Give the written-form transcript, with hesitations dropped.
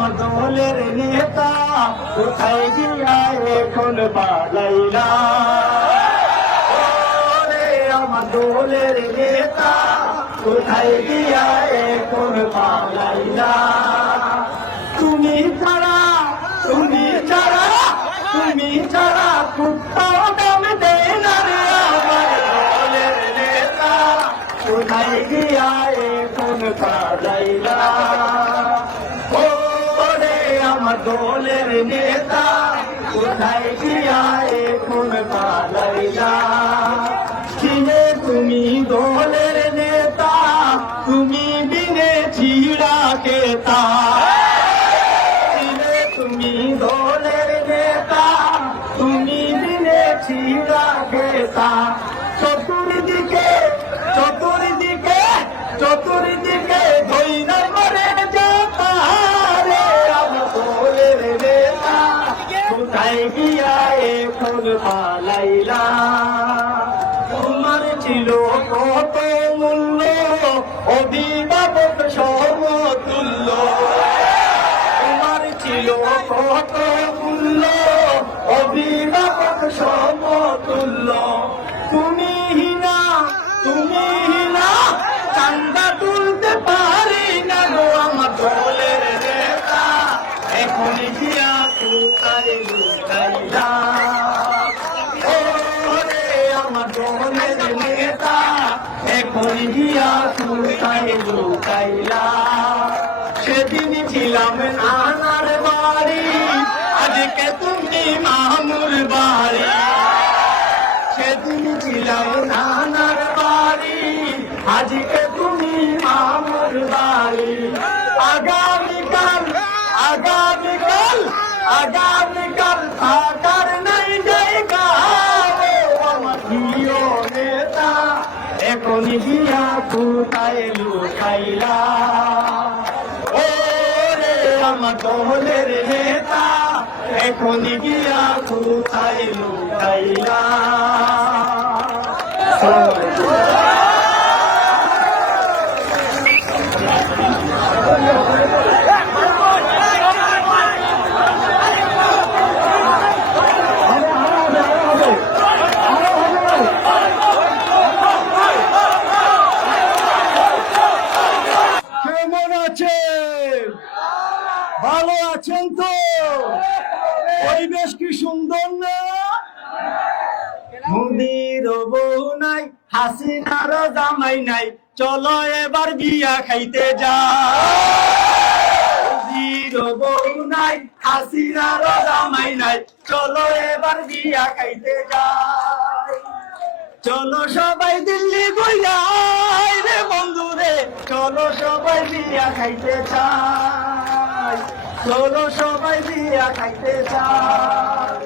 আমার দলের নেতা কোথায় গিয়া এখন পালাইলা ওরে আমার দলের নেতা কোথায় গিয়া এখন পালাইলা তুমি ছাড়া তুমি ছাড়া তুমি ছাড়া কুত্তাও দাম দেয় না রে আমার দলের নেতা কোথায় গিয়া এখন পালাইলা ওরে আমার দলের নেতা কোথায় গিয়া এখন পালাইলা ছিলে তুমি দলের নেতা তুমি বিনে ছিড়া কেতা ছিলে তুমি দলের নেতা তুমি বিনে ছিড়া কেতা চতুর্দিকে চতুর্দিকে চতুর্দিকে ধৈর্য করে যেতা রে আমার দলের নেতা কোথায় গিয়া এখন পালাইলা তোমার ছিল কত মূল্য অভিভাবক সমতুল্য তোমার ছিল কত মূল্য অভিভাবক সমতুল্য তুমি হিনা চান্দা তুলতে পারি না গো আমার দলের নেতা এখন গিয়া কোথায় লুকাইলা ওরে আমার দলের নেতা এখন গিয়া কোথায় লুকাইলা সেদিন ছিলাম নানার বাড়ি আজকে তুমি মামুর বাড়ি সেদিন ছিলাম নানার বাড়ি আজকে তুমি মামুর বাড়ি আগামীকাল আগামীকাল আগামীকাল থাকার নাই জায়গা আমার প্রিয় নেতা এখন গিয়া কোথায় লুকাইলা ওরে আমার দলের নেতা এখন গিয়া কোথায় লুকাইলা কেমন আছেন? ভালো আছেন তো? পরিবেশ কি সুন্দর না? মন্দির বউ নাই হাসিনার জামাই নাই চলো এবার বিয়া খাইতে যাই বউ নাই হাসিনার জামাই নাই চলো এবার বিয়া খাইতে যাই চলো সবাই দিল্লি বইয়াই রে বন্ধু রে চলো সবাই বিয়া খাইতে চাই চলো সবাই বিয়া খাইতে চাই